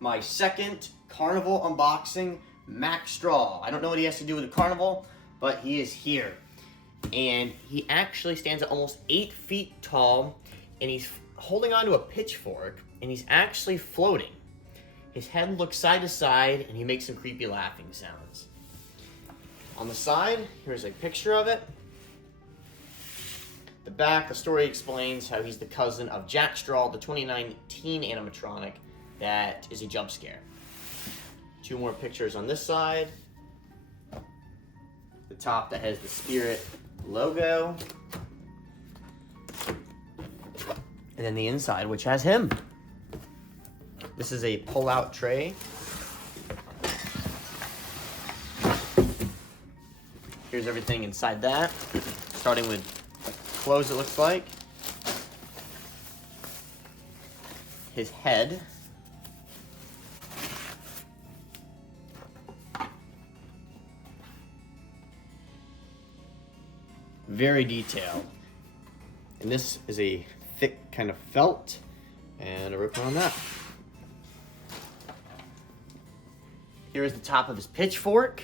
My second carnival unboxing, Mack Straw. I don't know what he has to do with the carnival, but he is here. And he actually stands at almost 8 feet tall, and he's holding onto a pitchfork, and he's actually floating. His head looks side to side, and he makes some creepy laughing sounds. On the side, here's a picture of it. The back, the story explains how he's the cousin of Jack Straw, the 2019 animatronic that is a jump scare. 2 more pictures on this side. The top that has the Spirit logo. And then the inside, which has him. This is a pull-out tray. Here's everything inside that, starting with clothes, it looks like. His head. Very detailed. And this is a thick kind of felt, and a rip on that. Here is the top of his pitchfork.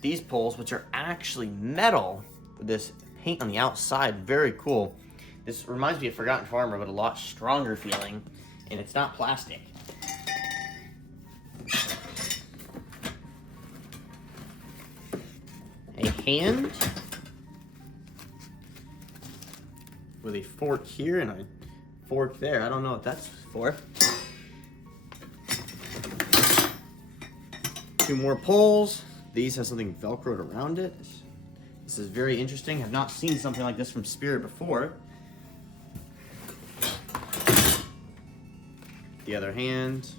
These poles, which are actually metal, with this paint on the outside, very cool. This reminds me of Forgotten Farmer, but a lot stronger feeling, and it's not plastic. A hand with a fork here and a fork there. I don't know what that's for. 2 more poles. These have something velcroed around it. This is very interesting. I've not seen something like this from Spirit before. The other hand.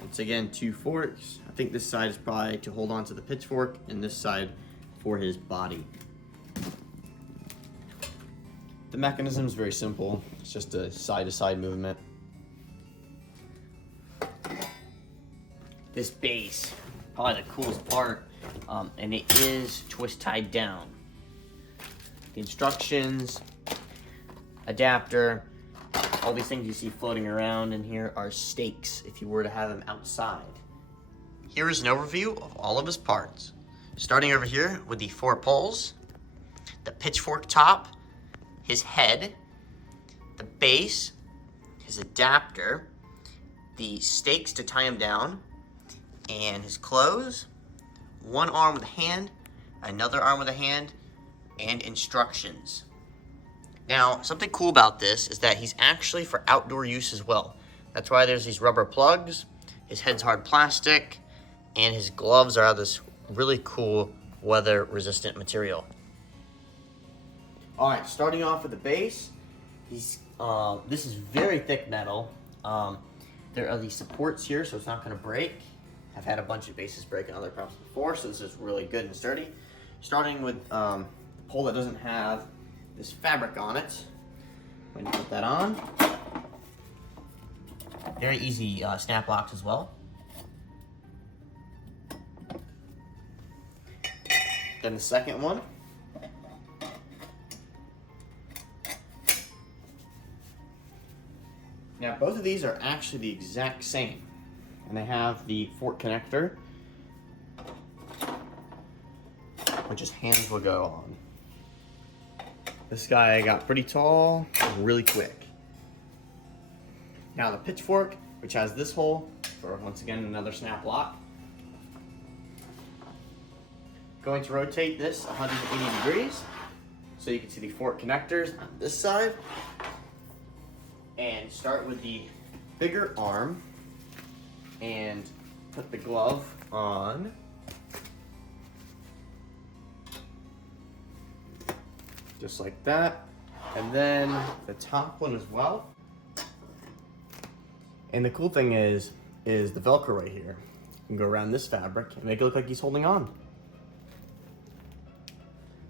Once again, 2 forks. I think this side is probably to hold on to the pitchfork, and this side for his body. The mechanism is very simple. It's just a side-to-side movement. This base, probably the coolest part, and it is twist tied down. The instructions, adapter, all these things you see floating around in here are stakes if you were to have them outside. Here is an overview of all of his parts. Starting over here with the 4 poles, the pitchfork top, his head, the base, his adapter, the stakes to tie him down, and his clothes, 1 arm with a hand, another arm with a hand, and instructions. Now, something cool about this is that he's actually for outdoor use as well. That's why there's these rubber plugs, his head's hard plastic, and his gloves are out of this really cool weather-resistant material. All right, starting off with the base, this is very thick metal. There are these supports here, so it's not going to break. I've had a bunch of bases break in other props before, so this is really good and sturdy. Starting with the pole that doesn't have this fabric on it. I'm going to put that on. Very easy snap locks as well. Then the second one. Now both of these are actually the exact same. And they have the fork connector, which his hands will go on. This guy got pretty tall really quick. Now the pitchfork, which has this hole for, once again, another snap lock. Going to rotate this 180 degrees so you can see the fork connectors on this side. And start with the bigger arm and put the glove on. Just like that. And then the top one as well. And the cool thing is the Velcro right here. You can go around this fabric and make it look like he's holding on.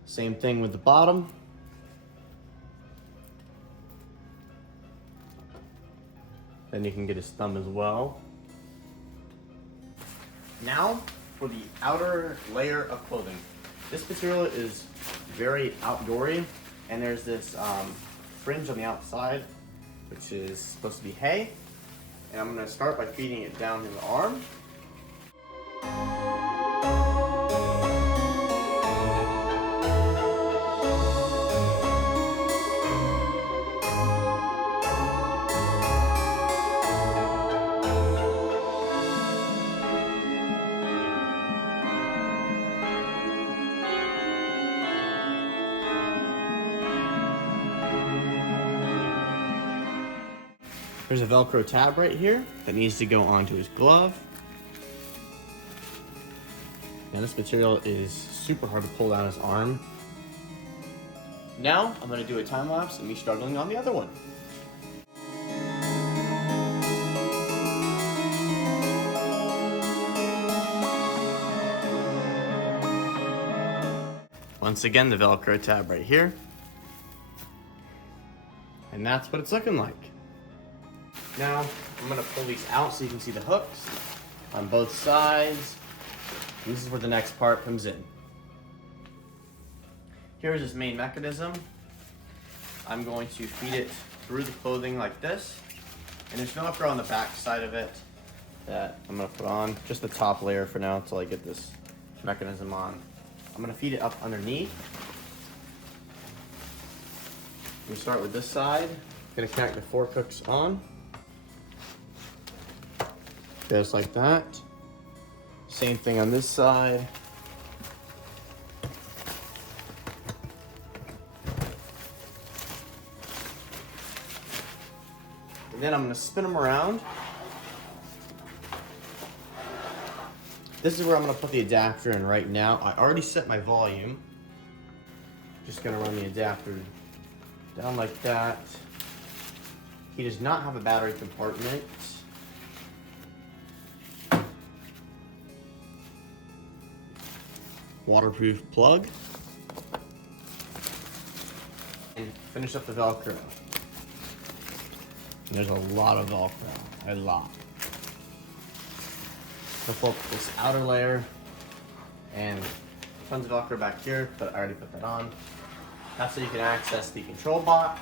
Same thing with the bottom. Then you can get his thumb as well. Now for the outer layer of clothing. This material is very outdoory, and there's this fringe on the outside, which is supposed to be hay. And I'm going to start by feeding it down in the arm. There's a Velcro tab right here that needs to go onto his glove. Now this material is super hard to pull down his arm. Now I'm going to do a time lapse of me struggling on the other one. Once again, the Velcro tab right here. And that's what it's looking like. Now, I'm going to pull these out so you can see the hooks on both sides. And this is where the next part comes in. Here's his main mechanism. I'm going to feed it through the clothing like this. And there's Velcro on the back side of it that I'm going to put on. Just the top layer for now until I get this mechanism on. I'm going to feed it up underneath. We start with this side. I'm going to connect the fork hooks on. Just like that. Same thing on this side. And then I'm going to spin them around. This is where I'm going to put the adapter in right now. I already set my volume. Just going to run the adapter down like that. He does not have a battery compartment. Waterproof plug. And finish up the Velcro. And there's a lot of Velcro, a lot. I'll pull up this outer layer and tons of Velcro back here, but I already put that on. That's so you can access the control box.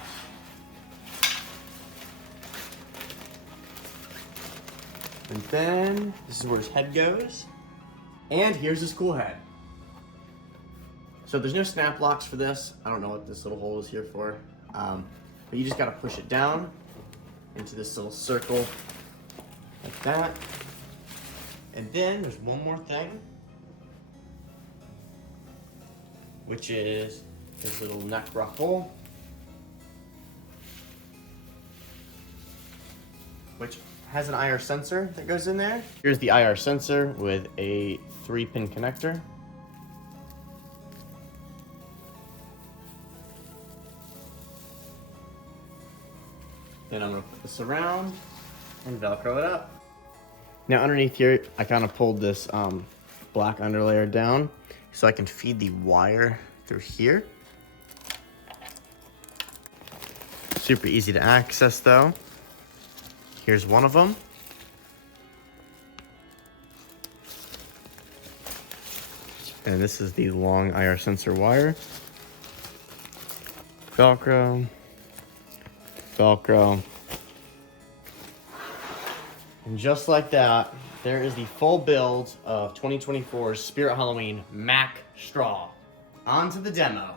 And then this is where his head goes. And here's his cool head. So there's no snap locks for this. I don't know what this little hole is here for. But you just gotta push it down into this little circle like that. And then there's one more thing, which is this little neck ruffle, which has an IR sensor that goes in there. Here's the IR sensor with a 3-pin connector. Then I'm gonna put this around and Velcro it up. Now underneath here, I kind of pulled this black underlayer down so I can feed the wire through here. Super easy to access though. Here's one of them. And this is the long IR sensor wire. Velcro. Velcro. And just like that, there is the full build of 2024's Spirit Halloween Mack Straw. On to the demo.